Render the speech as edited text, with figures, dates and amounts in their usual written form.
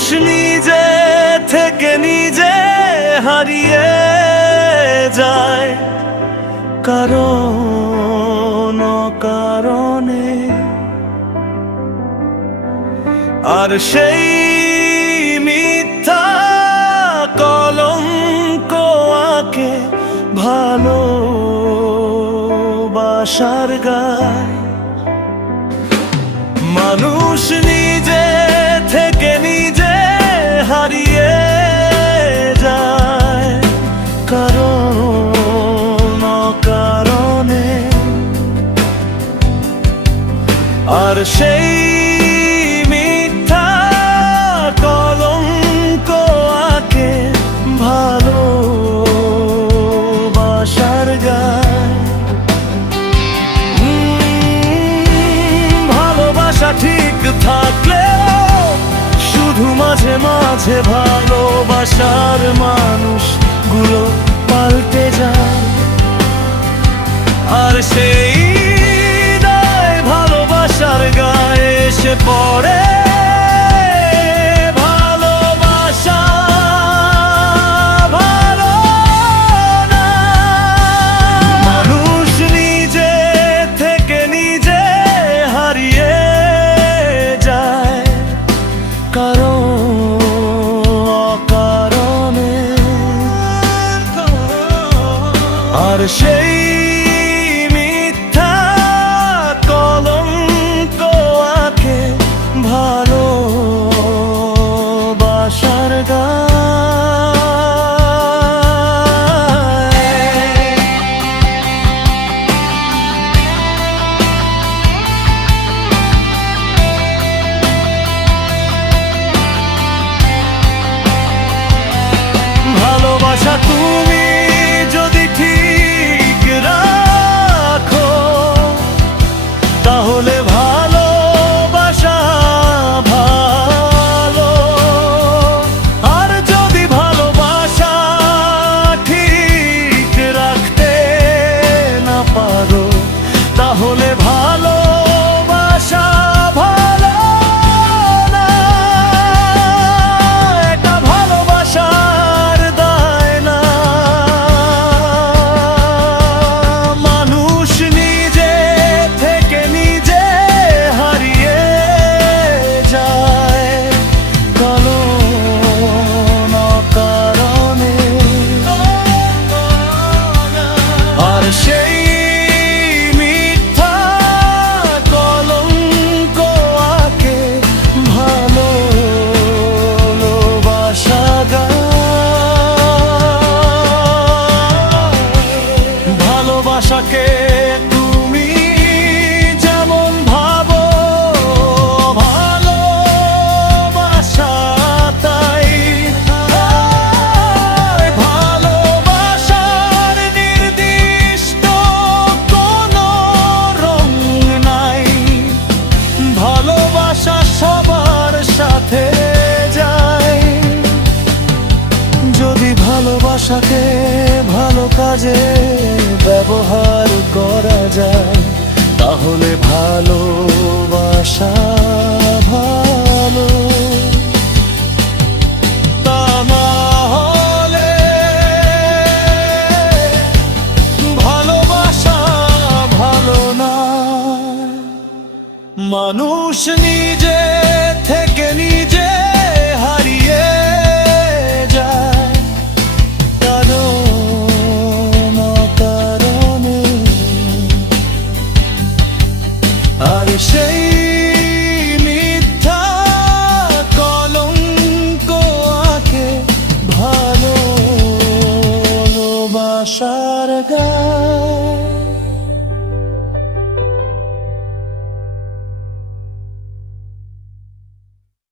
মানুষ নিজে থেকে নিজে হারিয়ে যায় কারণ অকারণে, আর সেই মিথ্যা কলঙ্ক আঁকে ভালোবাসার গায়। মানুষ নিজে থেকে নিজে হারিয়ে যায় কারণ অকারণে, আর সেই মিথ্যা কলঙ্ক আঁকে ভালোবাসার গায়। ভালোবাসা ঠিক থাকলে শুধু মাঝে মাঝে ভালোবাসার মানুষগুলো পাল্টে যায়, আর সেই দায় ভালোবাসার গায়ে এসে পড়ে। ভালোবাসা ভালো না, মানুষ নিজে থেকে নিজে হারিয়ে যায় কারণ অকারণে, আর সেই মিথ্যা কলঙ্ক আঁকে ভালোবাসার গায়। ভালোবাসা তুমি যদি ঠিক রাখো তাহলে ভালোবাসা ভালো, আর যদি ভালোবাসা ঠিক রাখতে না পারো তাহলে ভালোবাসা ভালো না। এটা ভালোবাসার দায় না। মানুষ নিজে থেকে নিজে হারিয়ে যায় কারণ অকারণে, আর সেই মিথ্যা কলঙ্ক আঁকে ভালোবাসা গায়। ভালোবাসাকে তুমি যেমন ভাবো ভালোবাসা তাই, ভালোবাসার নির্দিষ্ট কোনো রং নাই। ভালোবাসা সবার সাথে যায়, যদি ভালোবাসাকে ভালো কাজে ব্যবহার করা যায় তাহলে ভালোবাসা ভালো। তা না হলে ভালোবাসা ভালো না। মানুষ নিজে থেকে নিজে হারিয়ে যায় কারণ অকারণে, আর সেই মিথ্যা কলঙ্ক আঁকে ভালোবাসার গায়।